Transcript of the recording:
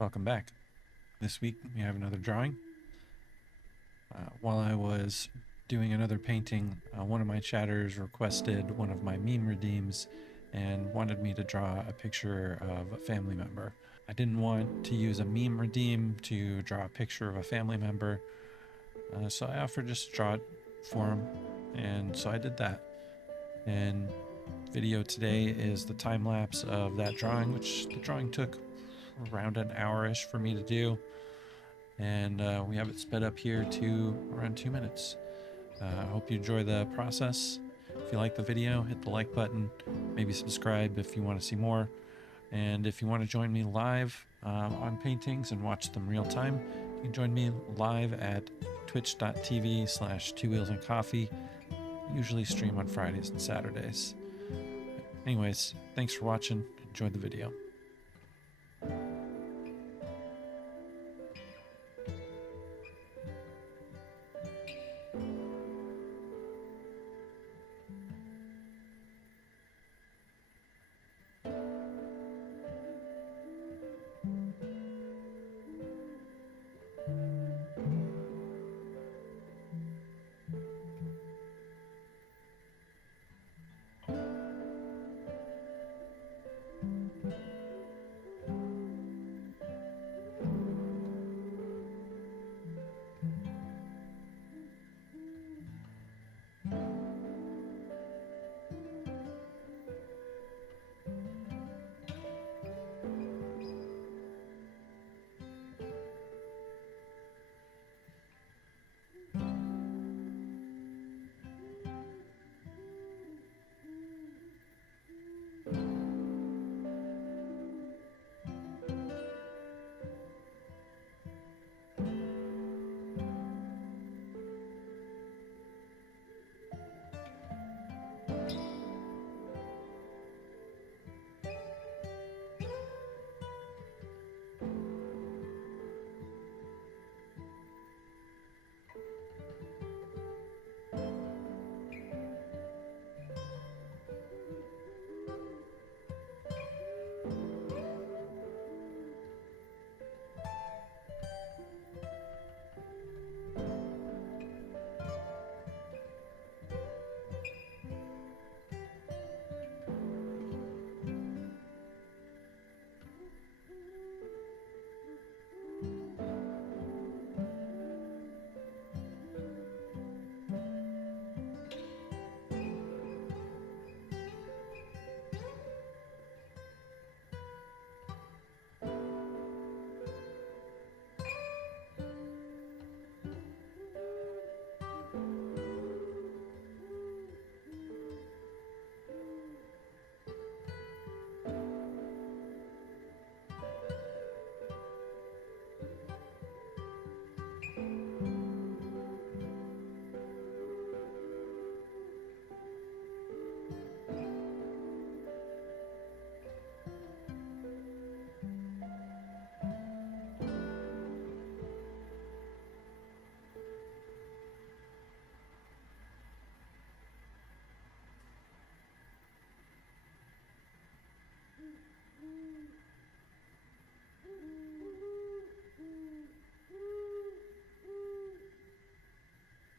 Welcome back. This week we have another drawing. While I was doing another painting, one of my chatters requested one of my meme redeems and wanted me to draw a picture of a family member. I didn't want to use a meme redeem to draw a picture of a family member, so I offered just to draw it for him, and so I did that. And video today is the time lapse of that drawing, which the drawing took around an hour-ish for me to do, and we have it sped up here to around 2 minutes. I hope you enjoy the process. If you like the video, hit the like button, maybe subscribe if you want to see more, and if you want to join me live on paintings and watch them real time, you can join me live at twitch.tv/twowheelsandcoffee. Usually stream on Fridays and Saturdays. Anyways, thanks for watching. Enjoy the video.